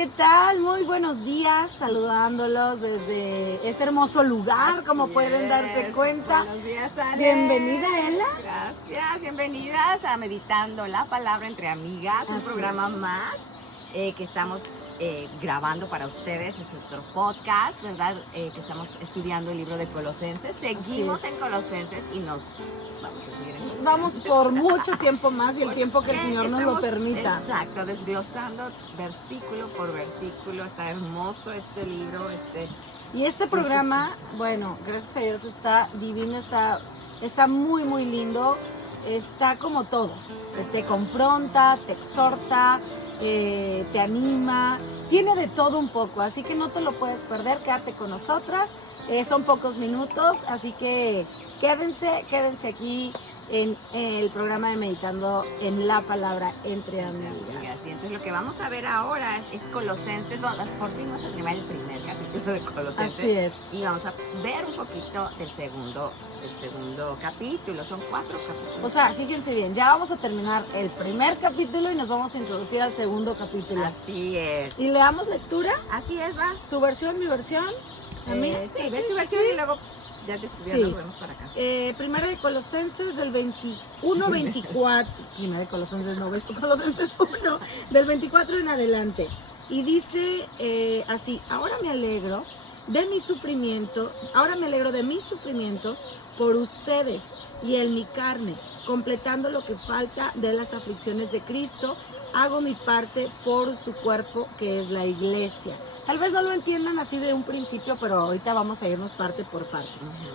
¿qué tal? Muy buenos días, saludándolos desde este hermoso lugar, como pueden darse cuenta. Buenos días, Ale. Bienvenida, Ela. Gracias, bienvenidas a Meditando la Palabra entre Amigas, un programa más que estamos grabando para ustedes. Es nuestro podcast, ¿verdad? Que estamos estudiando el libro de Colosenses. Seguimos en Colosenses y nos vamos a seguir en Colosenses. Vamos por mucho tiempo más y el tiempo que el Señor nos lo permita. Exacto, desglosando versículo por versículo. Está hermoso este libro, Y este programa, bueno, gracias a Dios está divino, está muy, muy lindo. Está como todos. Te confronta, te exhorta, te anima. Tiene de todo un poco, así que no te lo puedes perder. Quédate con nosotras. Son pocos minutos, así que quédense aquí en el programa de Meditando en la Palabra entre Amigas. Y entonces lo que vamos a ver ahora es Colosenses. Por fin vamos a terminar el primer capítulo de Colosenses. Así es. Y vamos a ver un poquito del segundo capítulo. Son 4 capítulos. O sea, fíjense bien, ya vamos a terminar el primer capítulo y nos vamos a introducir al segundo capítulo. Así es. ¿Y le damos lectura? Así es, va. ¿Tu versión, mi versión? ¿A mí? Sí, ve tu versión y luego ya te nos vemos para acá. Primera de Colosenses del 21-24. Primera de Colosenses, no, Colosenses 1, del 24 en adelante. Y dice así: ahora me alegro de mis sufrimientos por ustedes y en mi carne, completando lo que falta de las aflicciones de Cristo, hago mi parte por su cuerpo, que es la iglesia. Tal vez no lo entiendan así de un principio, pero ahorita vamos a irnos parte por parte.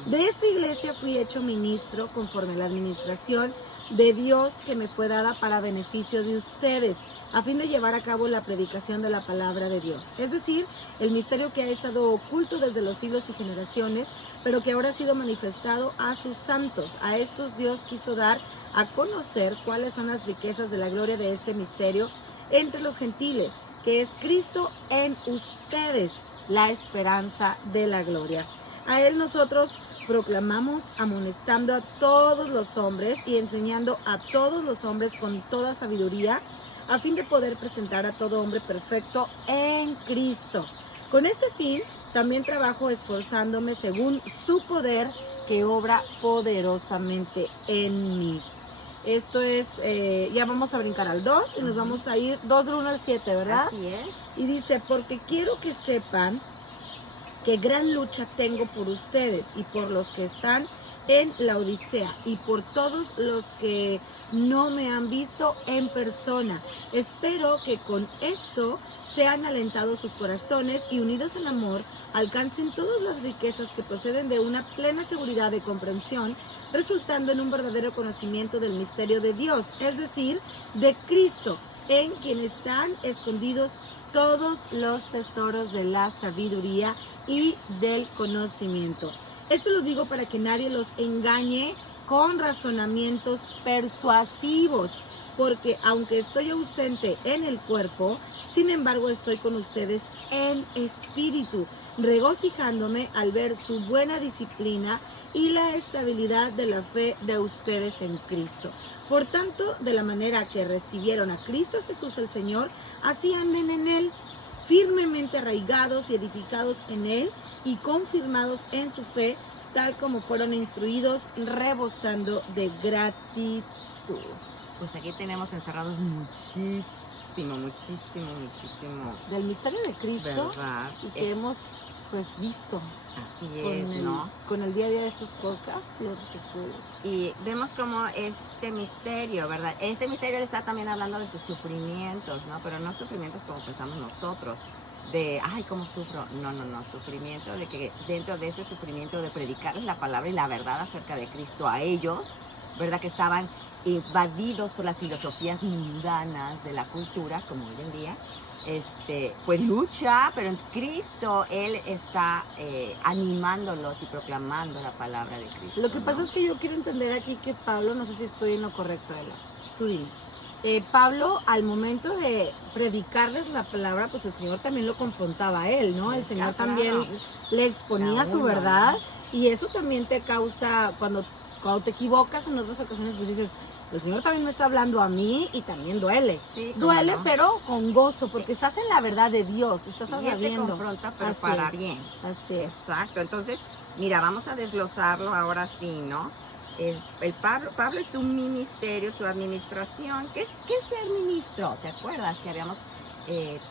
De esta iglesia fui hecho ministro conforme a la administración de Dios que me fue dada para beneficio de ustedes, a fin de llevar a cabo la predicación de la palabra de Dios. Es decir, el misterio que ha estado oculto desde los siglos y generaciones, pero que ahora ha sido manifestado a sus santos. A estos Dios quiso dar a conocer cuáles son las riquezas de la gloria de este misterio entre los gentiles, que es Cristo en ustedes, la esperanza de la gloria. A Él nosotros proclamamos, amonestando a todos los hombres y enseñando a todos los hombres con toda sabiduría, a fin de poder presentar a todo hombre perfecto en Cristo. Con este fin, también trabajo esforzándome según su poder que obra poderosamente en mí. Esto es, ya vamos a brincar al 2 y nos vamos a ir 2 del 1 al 7, ¿verdad? Así es. Y dice: porque quiero que sepan que gran lucha tengo por ustedes y por los que están en la Odisea y por todos los que no me han visto en persona. Espero que con esto sean alentados sus corazones y unidos en amor alcancen todas las riquezas que proceden de una plena seguridad de comprensión, resultando en un verdadero conocimiento del misterio de Dios, es decir, de Cristo, en quien están escondidos todos los tesoros de la sabiduría y del conocimiento. Esto lo digo para que nadie los engañe con razonamientos persuasivos, porque aunque estoy ausente en el cuerpo, sin embargo estoy con ustedes en espíritu, regocijándome al ver su buena disciplina y la estabilidad de la fe de ustedes en Cristo. Por tanto, de la manera que recibieron a Cristo Jesús el Señor, así anden en Él, firmemente arraigados y edificados en Él y confirmados en su fe, tal como fueron instruidos, rebosando de gratitud. Pues aquí tenemos encerrados muchísimo Del misterio de Cristo, ¿verdad? y que hemos visto Así es, ¿no? Con el día a día de estos podcasts y otros estudios. Y vemos como este misterio, ¿verdad? Este misterio le está también hablando de sus sufrimientos, ¿no? Pero no sufrimientos como pensamos nosotros, de, ay, ¿cómo sufro? No, sufrimiento de que dentro de ese sufrimiento de predicarles la palabra y la verdad acerca de Cristo a ellos, ¿verdad? Que estaban invadidos por las filosofías mundanas de la cultura, como hoy en día, pues lucha, pero en Cristo Él está animándolos y proclamando la palabra de Cristo. Lo que pasa es que yo quiero entender aquí que Pablo, no sé si estoy en lo correcto, Ela, tú dime. Pablo, al momento de predicarles la palabra, pues el Señor también lo confrontaba a él, ¿no? El Señor también le exponía su verdad, y eso también te causa, cuando cuando te equivocas en otras ocasiones, pues dices, el Señor también me está hablando a mí y también duele. Sí, ¿cómo Duele, no? pero con gozo, porque estás en la verdad de Dios, estás Y Él te sabiendo. confronta, pero Así para es, bien. Así es. Exacto. Entonces, mira, vamos a desglosarlo ahora sí, ¿no? Pablo es un ministerio, su administración. ¿Qué es ser ministro? ¿Te acuerdas que habíamos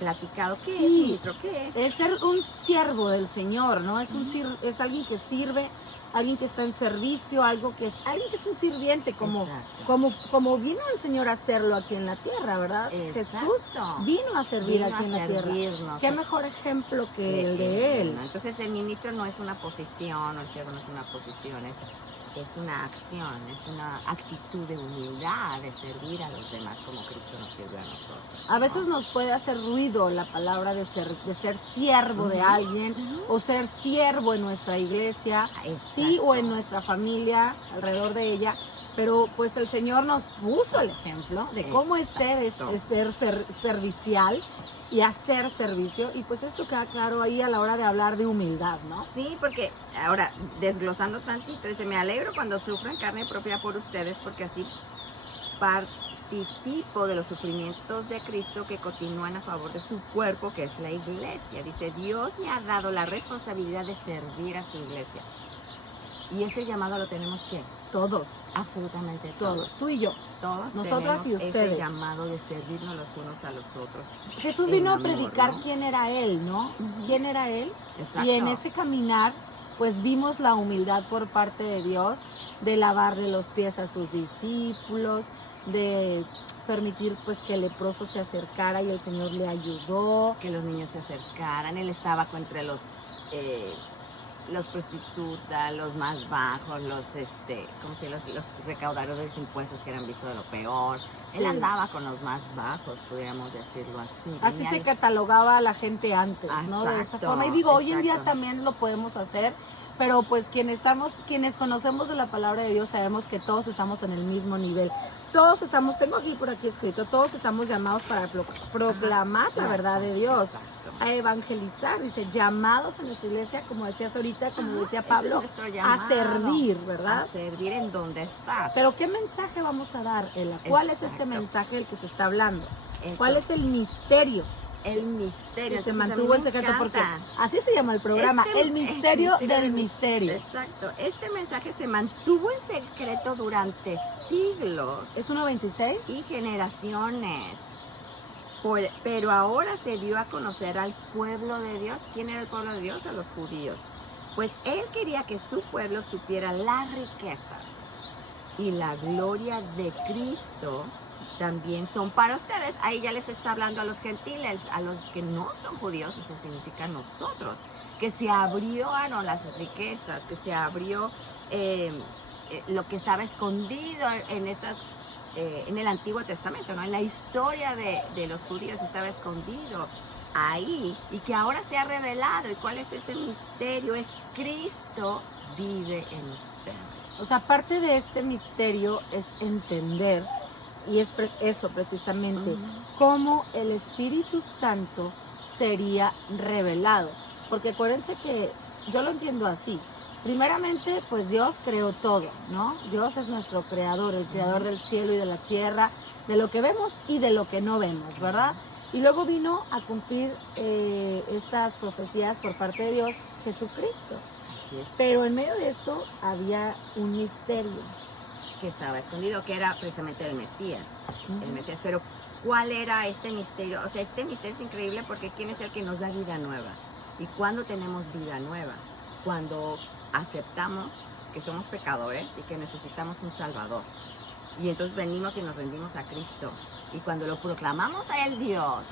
platicado? ¿Qué es Sí. ministro? ¿Qué es? Es ser un siervo del Señor, ¿no? Es es alguien que sirve, alguien que está en servicio, alguien que es un sirviente, Exacto. como vino el Señor a hacerlo aquí en la tierra, ¿verdad? Exacto. Jesús vino a servir Vino aquí a en la tierra. servirnos. Qué mejor ejemplo que el de él. ¿No? Entonces el ministro no es una posición, o el siervo no es una posición, es una acción, es una actitud de humildad, de servir a los demás como Cristo nos sirve a nosotros, ¿no? A veces nos puede hacer ruido la palabra de ser siervo de alguien o ser siervo en nuestra iglesia, sí, o en nuestra familia, alrededor de ella, pero pues el Señor nos puso el ejemplo de cómo es ser servicial y hacer servicio, y pues esto queda claro ahí a la hora de hablar de humildad, ¿no? Sí, porque ahora, desglosando tantito, dice, me alegro cuando sufro en carne propia por ustedes, porque así participo de los sufrimientos de Cristo que continúan a favor de su cuerpo, que es la iglesia. Dice, Dios me ha dado la responsabilidad de servir a su iglesia. Y ese llamado lo tenemos ¿qué? Todos, Absolutamente todos, tú y yo. Todos Nosotras tenemos y ustedes. ese llamado de servirnos los unos a los otros. Jesús en vino a amor, predicar ¿no? quién era Él, ¿no? ¿Quién era Él? Exacto. Y en ese caminar, pues vimos la humildad por parte de Dios, de lavarle los pies a sus discípulos, de permitir pues que el leproso se acercara y el Señor le ayudó. Que los niños se acercaran. Él estaba entre los prostitutas, los más bajos, ¿cómo se llama? Los recaudadores de impuestos que eran vistos de lo peor. Sí. Él andaba con los más bajos, podríamos decirlo así. Así se catalogaba a la gente antes, ¿no? De esa Exacto, forma. Y digo, hoy en día exacto. también lo podemos hacer, pero pues quienes conocemos de la palabra de Dios sabemos que todos estamos en el mismo nivel. Todos estamos, tengo aquí por aquí escrito, todos estamos llamados para proclamar la verdad de Dios. Exacto. A evangelizar, dice, llamados en nuestra iglesia, como decías ahorita, como decía Ese Pablo, es nuestro llamado, a servir, ¿verdad? A servir en donde estás. Pero ¿qué mensaje vamos a dar, Ela? ¿Cuál es este Exacto. mensaje del que se está hablando? Entonces, ¿Cuál es el misterio el misterio? que se Entonces, a mí mantuvo me en secreto? encanta. Porque así se llama el programa, el misterio del misterio. Exacto. Este mensaje se mantuvo en secreto durante siglos ¿Es 1.26? y generaciones. Pero ahora se dio a conocer al pueblo de Dios. ¿Quién era el pueblo de Dios? A los judíos. Pues él quería que su pueblo supiera las riquezas y la gloria de Cristo también son para ustedes. Ahí ya les está hablando a los gentiles, a los que no son judíos, eso significa nosotros, que se abrieron las riquezas, que se abrió lo que estaba escondido en el Antiguo Testamento, ¿no? En la historia de los judíos estaba escondido ahí y que ahora se ha revelado. ¿Y cuál es ese misterio? Es Cristo vive en ustedes. O sea, parte de este misterio es entender, y es eso precisamente, cómo el Espíritu Santo sería revelado. Porque acuérdense que yo lo entiendo así. Primeramente, pues Dios creó todo, ¿no? Dios es nuestro creador, el creador del cielo y de la tierra, de lo que vemos y de lo que no vemos, ¿verdad? Y luego vino a cumplir estas profecías por parte de Dios, Jesucristo. Así es. Pero en medio de esto había un misterio. Que estaba escondido, que era precisamente el Mesías. El Mesías. Pero, ¿cuál era este misterio? O sea, este misterio es increíble porque ¿quién es el que nos da vida nueva? ¿Y cuándo tenemos vida nueva? Cuando aceptamos que somos pecadores y que necesitamos un Salvador. Y entonces venimos y nos rendimos a Cristo. Y cuando lo proclamamos a Él Dios,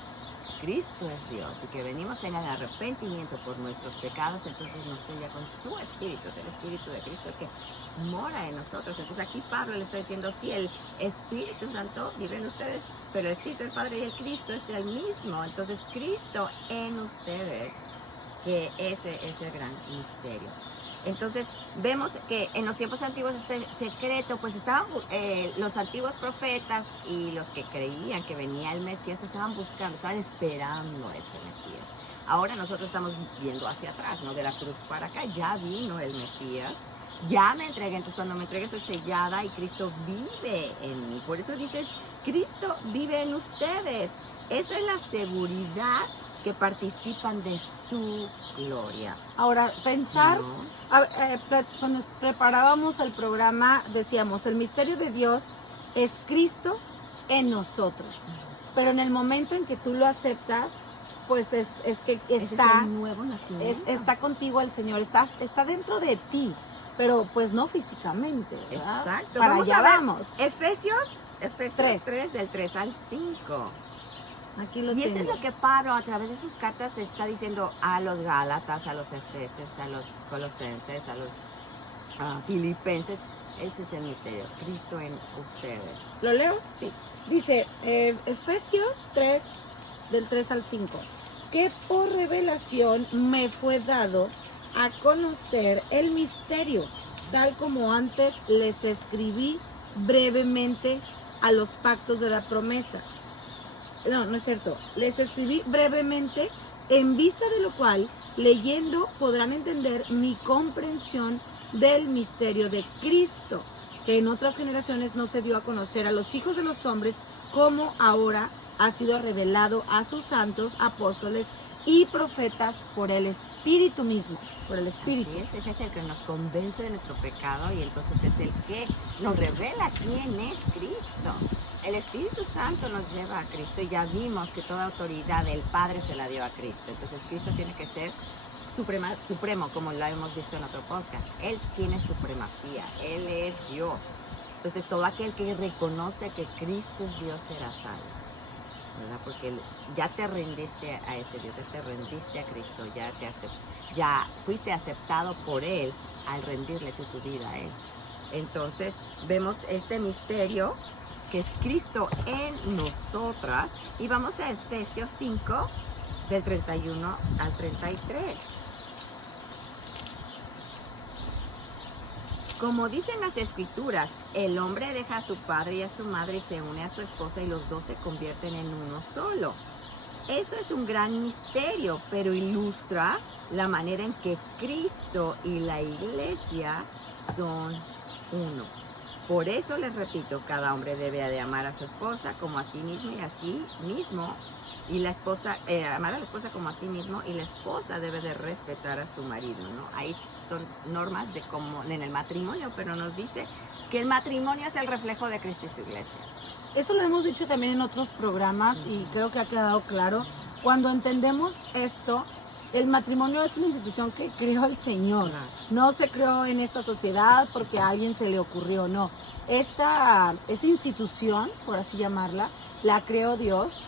Cristo es Dios, y que venimos en el arrepentimiento por nuestros pecados, entonces nos sella con su Espíritu, es el Espíritu de Cristo el que mora en nosotros. Entonces aquí Pablo le está diciendo, sí, el Espíritu Santo vive en ustedes, pero el Espíritu del Padre y el Cristo es el mismo. Entonces Cristo en ustedes, que ese es el gran misterio. Entonces vemos que en los tiempos antiguos este secreto, pues estaban los antiguos profetas y los que creían que venía el Mesías estaban buscando, estaban esperando a ese Mesías. Ahora nosotros estamos viendo hacia atrás, ¿no? De la cruz para acá, ya vino el Mesías, ya me entregué. Entonces cuando me entregué soy sellada y Cristo vive en mí. Por eso dices, Cristo vive en ustedes. Esa es la seguridad que participan de su gloria. Ahora, pensar, ¿No? cuando nos preparábamos el programa, decíamos, el misterio de Dios es Cristo en nosotros. Pero en el momento en que tú lo aceptas, pues es que Ese está, es el nuevo nacimiento. está contigo el Señor, está dentro de ti, pero pues no físicamente, ¿verdad? Exacto. Para Vamos allá a ver. vamos. Efesios 3. 3, del 3 al 5. Aquí lo Y eso es tengo. lo que Pablo a través de sus cartas está diciendo a los Gálatas, a los Efesios, a los Colosenses, a los Filipenses. Ese es el misterio, Cristo en ustedes. ¿Lo leo? Sí. Dice, Efesios 3, del 3 al 5, que por revelación me fue dado a conocer el misterio, tal como antes les escribí brevemente a los pactos de la promesa. No, no es cierto. Les escribí brevemente, en vista de lo cual, leyendo, podrán entender mi comprensión del misterio de Cristo, que en otras generaciones no se dio a conocer a los hijos de los hombres, como ahora ha sido revelado a sus santos apóstoles y profetas por el Espíritu mismo, por el Espíritu. Así es, ese es el que nos convence de nuestro pecado y entonces es el que nos revela quién es Cristo. El Espíritu Santo nos lleva a Cristo y ya vimos que toda autoridad del Padre se la dio a Cristo. Entonces Cristo tiene que ser supremo, como lo hemos visto en otro podcast. Él tiene supremacía, Él es Dios. Entonces todo aquel que reconoce que Cristo es Dios será salvo, ¿verdad? Porque ya te rendiste a ese Dios, ya te rendiste a Cristo, ya fuiste aceptado por Él al rendirle tu vida a Él. Entonces vemos este misterio que es Cristo en nosotras y vamos a Efesios 5 del 31 al 33. Como dicen las escrituras, el hombre deja a su padre y a su madre y se une a su esposa y los dos se convierten en uno solo. Eso es un gran misterio, pero ilustra la manera en que Cristo y la iglesia son uno. Por eso les repito, cada hombre debe de amar a su esposa como a sí mismo y así mismo, y la esposa, amar a la esposa como a sí mismo, y la esposa debe de respetar a su marido, ¿no? Ahí son normas de cómo en el matrimonio, pero nos dice que el matrimonio es el reflejo de Cristo y su iglesia. Eso lo hemos dicho también en otros programas y creo que ha quedado claro. Cuando entendemos esto, el matrimonio es una institución que creó el Señor. No se creó en esta sociedad porque a alguien se le ocurrió, no. Esa institución, por así llamarla, la creó Dios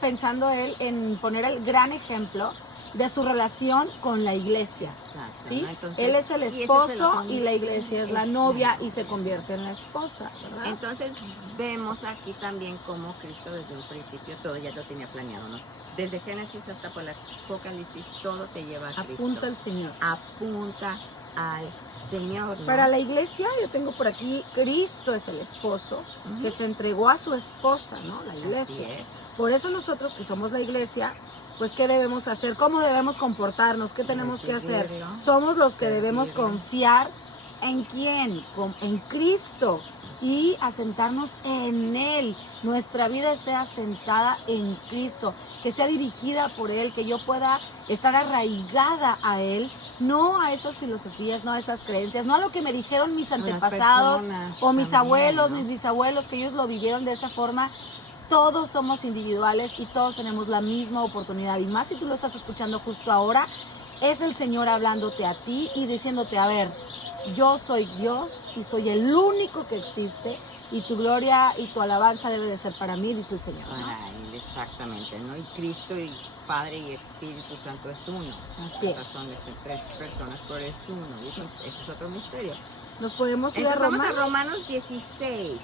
pensando Él en poner el gran ejemplo de su relación con la iglesia. Exacto, ¿Sí? ¿no? Entonces, Él es el y ese es el esposo otro y la iglesia es la novia y se Exacto. convierte en la esposa, ¿verdad? Entonces vemos aquí también cómo Cristo desde un principio todo ya lo tenía planeado, ¿no? Desde Génesis hasta por el Apocalipsis todo te lleva a Cristo. Apunta al Señor. Apunta al Señor, ¿no? Para la iglesia, yo tengo por aquí, Cristo es el esposo que se entregó a su esposa, ¿no? La iglesia. Así es. Por eso nosotros que somos la iglesia, pues ¿qué debemos hacer? ¿Cómo debemos comportarnos? ¿Qué tenemos que hacer? Recibirlo, Somos los que debemos servirlo. confiar en quién, en Cristo y asentarnos en Él. Nuestra vida esté asentada en Cristo, que sea dirigida por Él, que yo pueda estar arraigada a Él, no a esas filosofías, no a esas creencias, no a lo que me dijeron mis antepasados o mis también, abuelos, ¿no? mis bisabuelos, que ellos lo vivieron de esa forma. Todos somos individuales y todos tenemos la misma oportunidad. Y más si tú lo estás escuchando justo ahora, es el Señor hablándote a ti y diciéndote, a ver, yo soy Dios y soy el único que existe y tu gloria y tu alabanza debe de ser para mí, dice el Señor, ¿no? Para Él, exactamente, ¿no? Y Cristo y Padre y Espíritu Santo es uno. Así es. Son tres personas, pero es uno. Y eso es otro misterio. Nos podemos ir Entonces, a vamos Romanos. a Romanos 16.